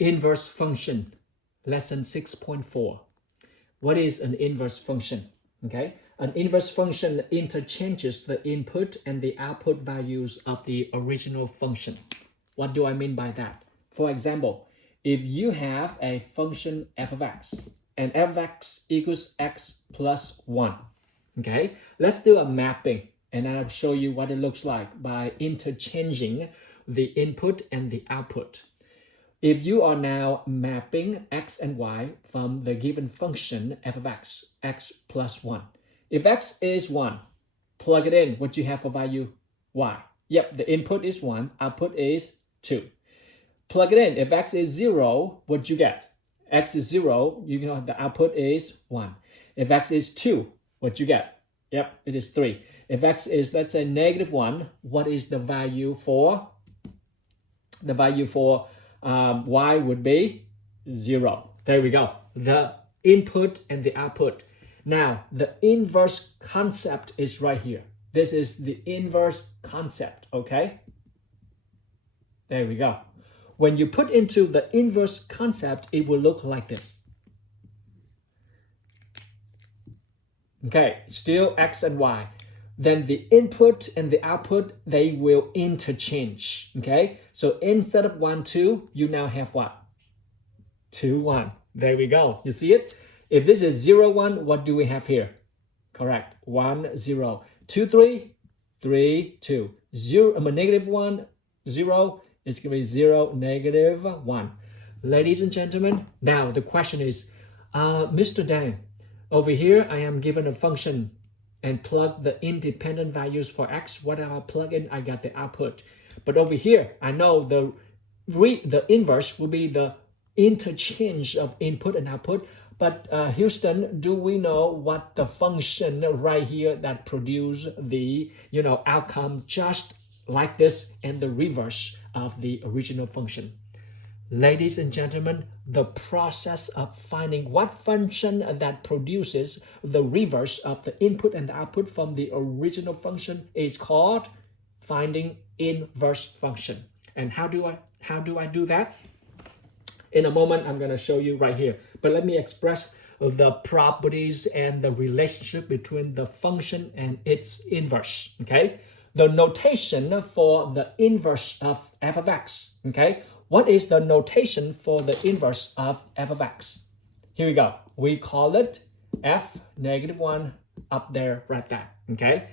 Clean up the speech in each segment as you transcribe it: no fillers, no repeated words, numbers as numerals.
Inverse function, lesson 6.4. What is an inverse function? Okay, an inverse function interchanges the input and the output values of the original function. What do I mean by that? For example, if you have a function f of x and f of x equals x plus 1, okay, let's do a mapping and I'll show you what it looks like by interchanging the input and the output. If you are now mapping x and y from the given function f of x, x plus 1. If x is 1, plug it in. What you have for value? Y. Yep, the input is 1, output is 2. Plug it in. If x is 0, what you get? X is 0, you know the output is 1. If x is 2, what you get? Yep, it is 3. If x is, let's say, negative 1, what is the value for? The value for y would be 0. There we go. The input and the output. Now, the inverse concept is right here. This is the inverse concept, okay? There we go. When you put into the inverse concept, it will look like this. Okay, still x and y. Then the input and the output, they will interchange, okay? So instead of 1, 2, you now have what? 2, 1. There we go. You see it? If this is 0, 1, what do we have here? Correct. 1, 0. 2, 3, 3, 2. 0, negative 1, 0. It's going to be 0, negative 1. Ladies and gentlemen, now the question is, Mr. Dan, over here I am given a function and plug the independent values for x. Whatever I plug in, I get the output. But over here, I know the inverse will be the interchange of input and output. But Houston, do we know what the function right here that produce the outcome just like this and the reverse of the original function? Ladies and gentlemen, the process of finding what function that produces the reverse of the input and the output from the original function is called finding inverse function. And how do I do that? In a moment, I'm going to show you right here. But let me express the properties and the relationship between the function and its inverse, okay? The notation for the inverse of f of x, okay? What is the notation for the inverse of f of x? Here we go. We call it f negative 1 up there, right there, okay?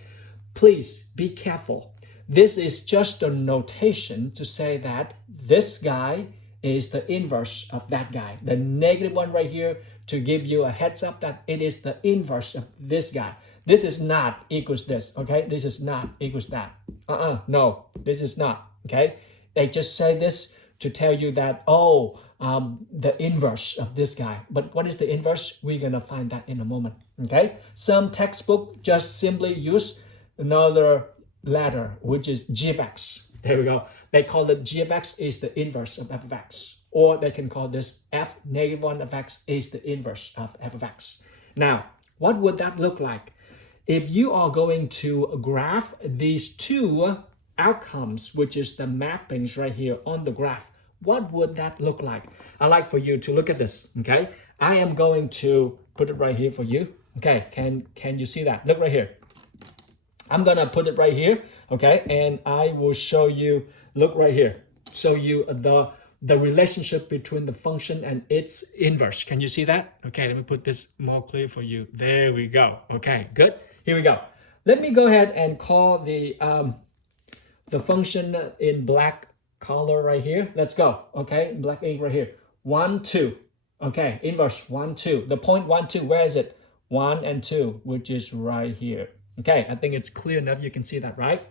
Please be careful. This is just a notation to say that this guy is the inverse of that guy. The negative 1 right here to give you a heads up that it is the inverse of this guy. This is not equals this, okay? This is not equals that. No, this is not, okay? They just say this to tell you that, the inverse of this guy. But what is the inverse? We're going to find that in a moment, okay? Some textbook just simply use another letter, which is g of x. There we go. They call it g of x is the inverse of f of x. Or they can call this f negative 1 of x is the inverse of f of x. Now, what would that look like? If you are going to graph these two outcomes, which is the mappings right here on the graph, what would that look like? I'd like for you to look at this, okay? I am going to put it right here for you. Okay, can you see that? Look right here. I'm gonna put it right here, okay? And I will show you, look right here. Show you the relationship between the function and its inverse. Can you see that? Okay, let me put this more clear for you. There we go. Okay, good. Here we go. Let me go ahead and call the function in black color right here. Let's go. Okay, black ink right here. 1, 2. Okay, inverse 1, 2. The point 1, 2, where is it? 1 and 2, which is right here. Okay, I think it's clear enough. You can see that, right?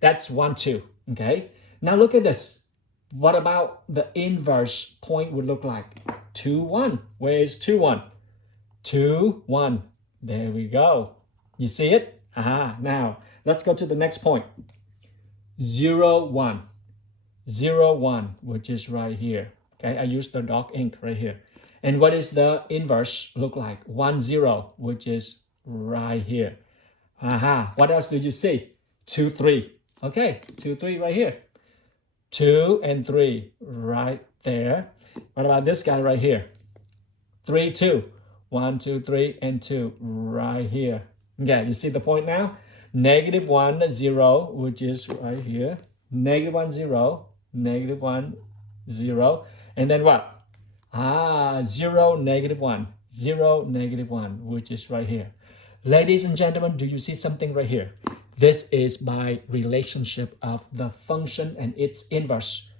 That's 1, 2. Okay, now look at this. What about the inverse point would look like? 2, 1. Where is 2, 1? 2, 1. There we go. You see it? Now, let's go to the next point. 0, 1. 0, 1, which is right here. Okay, I use the dark ink right here. And what is the inverse look like? 1, 0, which is right here. What else did you see? 2, 3. Okay, 2, 3 right here. 2 and 3 right there. What about this guy right here? 3, 2. 1, 2, 3, and 2 right here. Okay, you see the point now? Negative 1, 0, which is right here. Negative 1, 0. Negative 1, 0. And then what? 0, negative 1. 0, negative 1, which is right here. Ladies and gentlemen, do you see something right here? This is by relationship of the function and its inverse.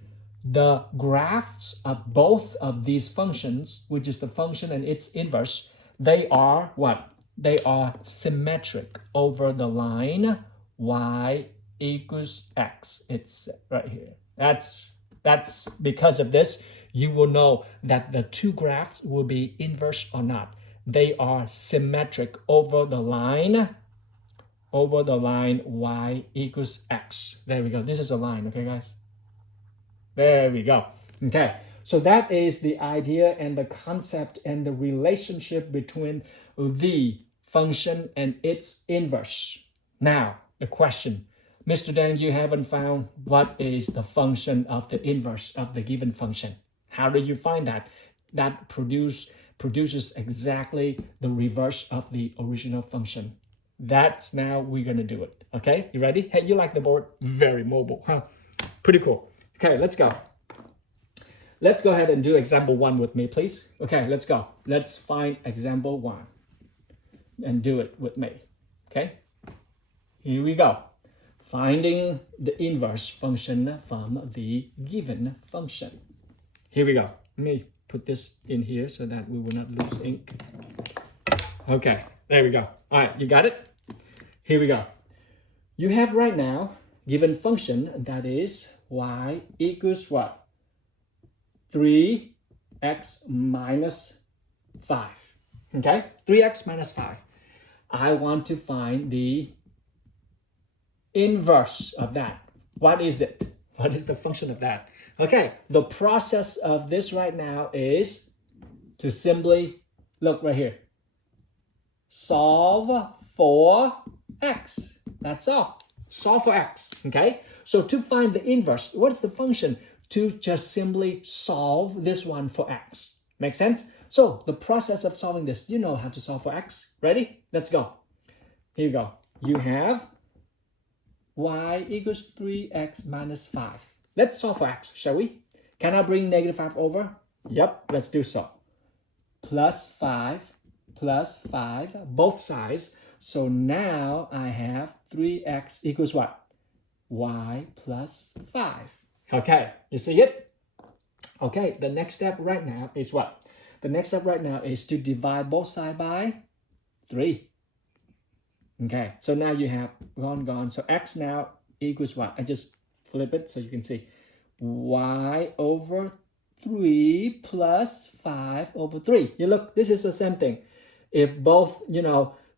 The graphs of both of these functions, which is the function and its inverse, they are what? They are symmetric over the line y equals x. It's right here. That's because of this, you will know that the two graphs will be inverse or not. They are symmetric over the line y equals x. There we go. This is a line, okay, guys? There we go. Okay, so that is the idea and the concept and the relationship between the function and its inverse. Now, the question, Mr. Dan, you haven't found what is the function of the inverse of the given function. How do you find that? That produces exactly the reverse of the original function. That's now we're going to do it. Okay, you ready? Hey, you like the board? Very mobile, huh? Pretty cool. Okay, let's go. Let's go ahead and do example 1 with me, please. Okay, let's go. Let's find example 1 and do it with me. Okay, here we go. Finding the inverse function from the given function. Here we go. Let me put this in here so that we will not lose ink. Okay, there we go. All right, you got it? Here we go. You have right now given function that is y equals what? 3x minus 5. Okay, 3x minus 5. I want to find the inverse of that. What is it? What is the function of that? Okay, the process of this right now is to simply look right here. Solve for x. That's all. Solve for x. Okay, so to find the inverse, what is the function? To just simply solve this one for x. Make sense? So the process of solving this, you know how to solve for x. Ready? Let's go. Here we go. You have y equals 3x minus 5. Let's solve for x, shall we? Can I bring negative 5 over? Yep, let's do so. Plus 5, both sides. So now I have 3x equals what? Y plus 5. Okay, you see it? Okay, the next step right now is what? The next step right now is to divide both sides by 3. Okay, so now you have gone. So x now equals what? I just flip it so you can see. Y over 3 plus 5 over 3. You look, this is the same thing. If both,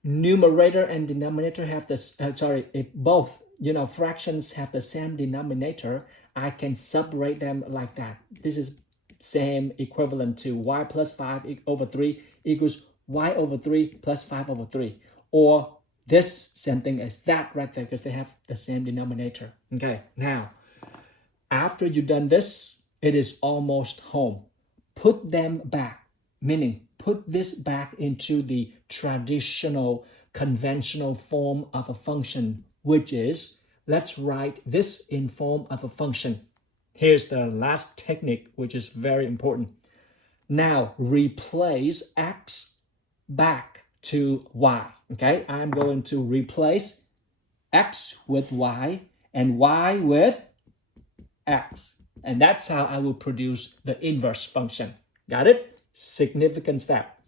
numerator and denominator have this, if both, fractions have the same denominator, I can separate them like that. This is same equivalent to y plus 5 over 3 equals y over 3 plus 5 over 3. Or this same thing as that right there because they have the same denominator. Okay, now, after you've done this, it is almost home. Put them back, meaning put this back into the traditional, conventional form of a function, which is, let's write this in form of a function. Here's the last technique, which is very important. Now, replace x back to y, okay? I'm going to replace x with y and y with x. And that's how I will produce the inverse function. Got it? Significant step.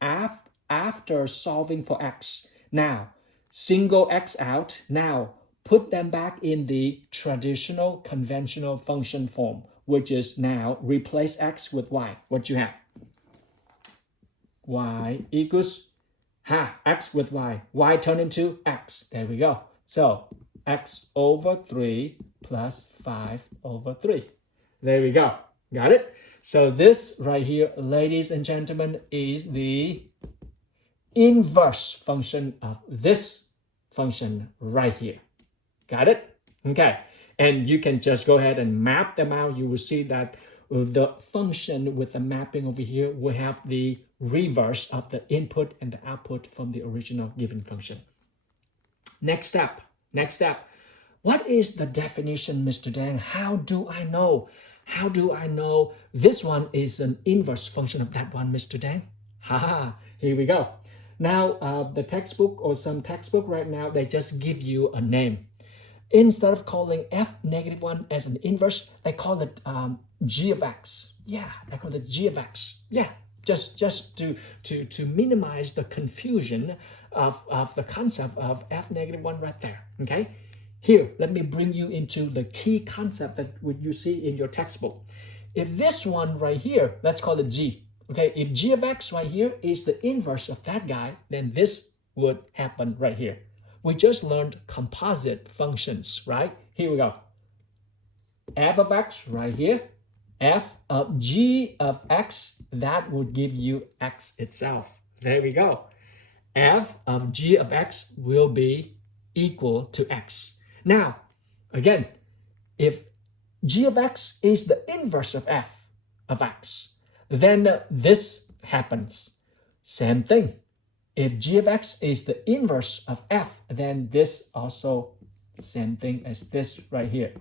After solving for x, now single x out. Now put them back in the traditional conventional function form, which is now replace x with y. What you have? Y equals x with y. Y turn into x. There we go. So x over 3 plus 5 over 3. There we go. Got it? So this right here, ladies and gentlemen, is the inverse function of this function right here. Got it? Okay. And you can just go ahead and map them out. You will see that the function with the mapping over here will have the reverse of the input and the output from the original given function. Next step. What is the definition, Mr. Dang? How do I know? How do I know this one is an inverse function of that one, Mr. Dang? Haha, here we go. Now, the textbook or some textbook right now, they just give you a name. Instead of calling f negative 1 as an inverse, they call it g of x. Yeah, they call it g of x. Yeah, just to minimize the confusion of the concept of f negative 1 right there, okay? Here, let me bring you into the key concept that you see in your textbook. If this one right here, let's call it g, okay? If g of x right here is the inverse of that guy, then this would happen right here. We just learned composite functions, right? Here we go. F of x right here. F of g of x, that would give you x itself. There we go. F of g of x will be equal to x. Now, again, if g of x is the inverse of f of x, then this happens. Same thing. If g of x is the inverse of f, then this also same thing as this right here.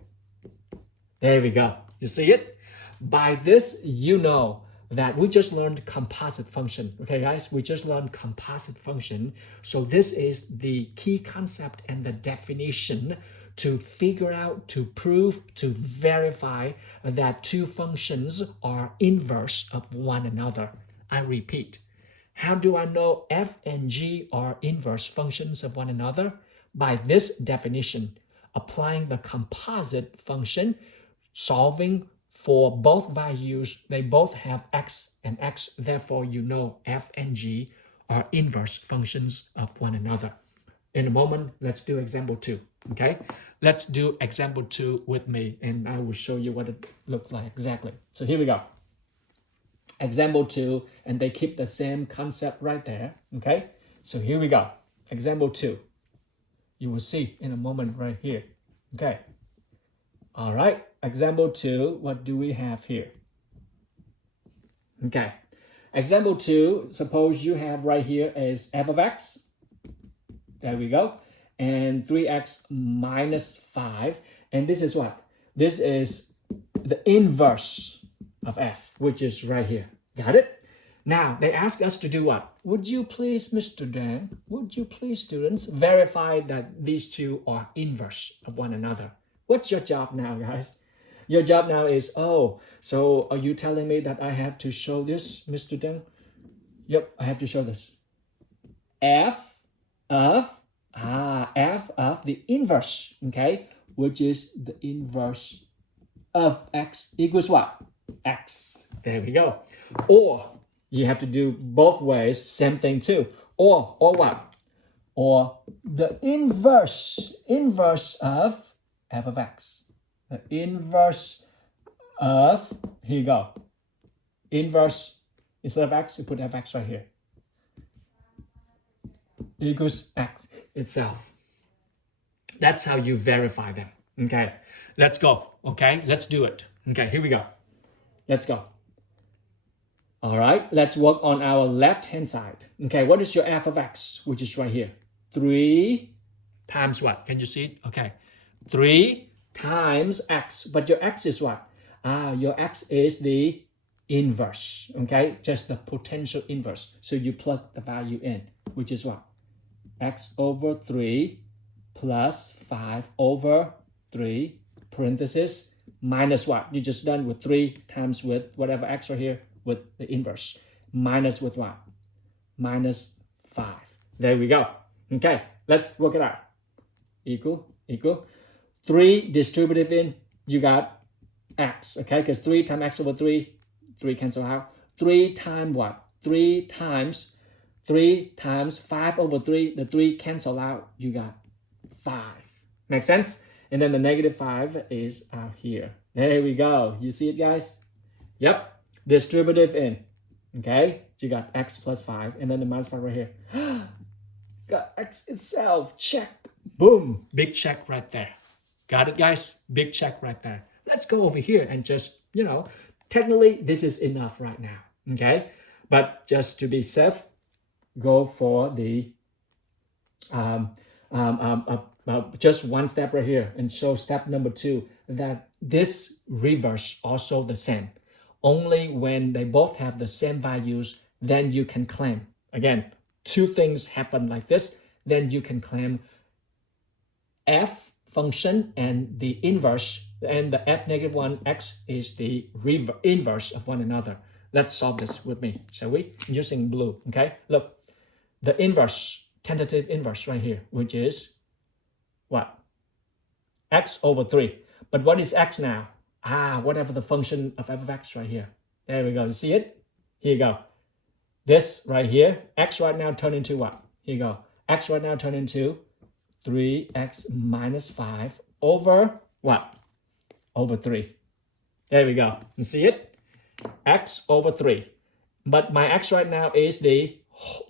There we go. You see it? By this, you know that we just learned composite function. Okay, guys? We just learned composite function. So this is the key concept and the definition to figure out, to prove, to verify that two functions are inverse of one another. I repeat. How do I know f and g are inverse functions of one another? By this definition, applying the composite function, solving for both values, they both have x and x, therefore you know f and g are inverse functions of one another. In a moment, let's do example 2, okay? Let's do example 2 with me, and I will show you what it looks like exactly. So here we go. Example 2, and they keep the same concept right there, okay? So here we go. Example 2. You will see in a moment right here, okay? All right, example 2, what do we have here? Okay, example 2, suppose you have right here is f of x. There we go. And 3x minus 5. And this is what? This is the inverse of f, which is right here. Got it? Now, they ask us to do what? Would you please, Mr. Dan, would you please, students, verify that these two are inverse of one another? What's your job now, guys? Your job now is, oh, so are you telling me that I have to show this, Mr. Dan? Yep, I have to show this. F of the inverse, okay, which is the inverse of x equals what? X. There we go. Or you have to do both ways, same thing too. Or what? Or the inverse of f of x. The inverse of, here you go. Inverse, instead of x, you put fx right here. Equals x itself. That's how you verify them. Okay, let's go. Okay, let's do it. Okay, here we go. Let's go. All right, let's work on our left-hand side. Okay, what is your f of x, which is right here? 3 times what? Can you see it? Okay, 3 times x. But your x is what? Your x is the inverse. Okay, just the potential inverse. So you plug the value in, which is what? X over 3 plus 5 over 3 parenthesis minus what? You just done with 3 times with whatever x right here with the inverse. Minus with what? Minus 5. There we go. Okay, let's work it out. Equal. 3 distributive in, you got x, okay? Because 3 times x over 3 cancel out. 3 times what? 3 times 5 over 3, the 3 cancel out, you got 5. Make sense? And then the negative 5 is out here. There we go. You see it, guys? Yep. Distributive in. Okay? So you got x plus 5, and then the minus 5 right here. Got x itself. Check. Boom. Big check right there. Got it, guys? Big check right there. Let's go over here and just, technically, this is enough right now, okay? But just to be safe, go for the just one step right here and show step number 2 that this reverse also the same. Only when they both have the same values, then you can claim. Again, 2 things happen like this, then you can claim f function and the inverse, and the f negative 1 x is the inverse of one another. Let's solve this with me, shall we? Using blue, okay? Look, the inverse, tentative inverse right here, which is what? X over 3. But what is x now? Whatever the function of f of x right here. There we go. You see it? Here you go. This right here, x right now turn into what? Here you go. X right now turn into 3x minus 5 over what? Over 3. There we go. You see it? X over 3. But my x right now is the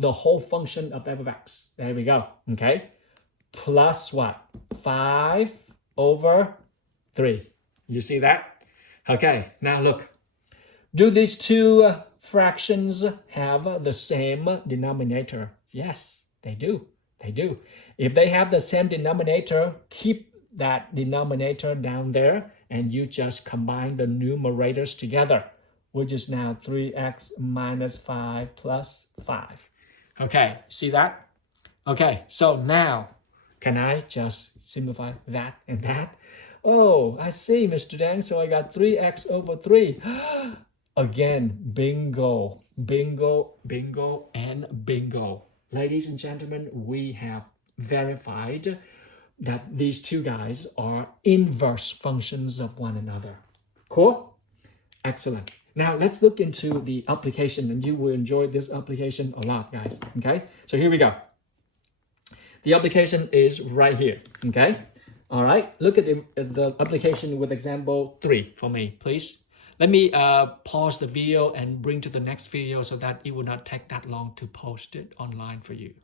whole function of f of x. There we go. Okay? Plus what? 5 over 3. You see that? Okay, now look. Do these 2 fractions have the same denominator? Yes, they do. They do. If they have the same denominator, keep that denominator down there and you just combine the numerators together, which is now 3x minus 5 plus 5. Okay, see that? Okay, so now, can I just simplify that and that? Oh, I see, Mr. Dang, so I got 3x over 3. Again, bingo, bingo, bingo, and bingo. Ladies and gentlemen, we have verified that these 2 guys are inverse functions of one another. Cool? Excellent. Now let's look into the application, and you will enjoy this application a lot, guys. Okay, so here we go. The application is right here. Okay, all right. Look at the application with example 3 for me, please. Let me pause the video and bring to the next video so that it will not take that long to post it online for you.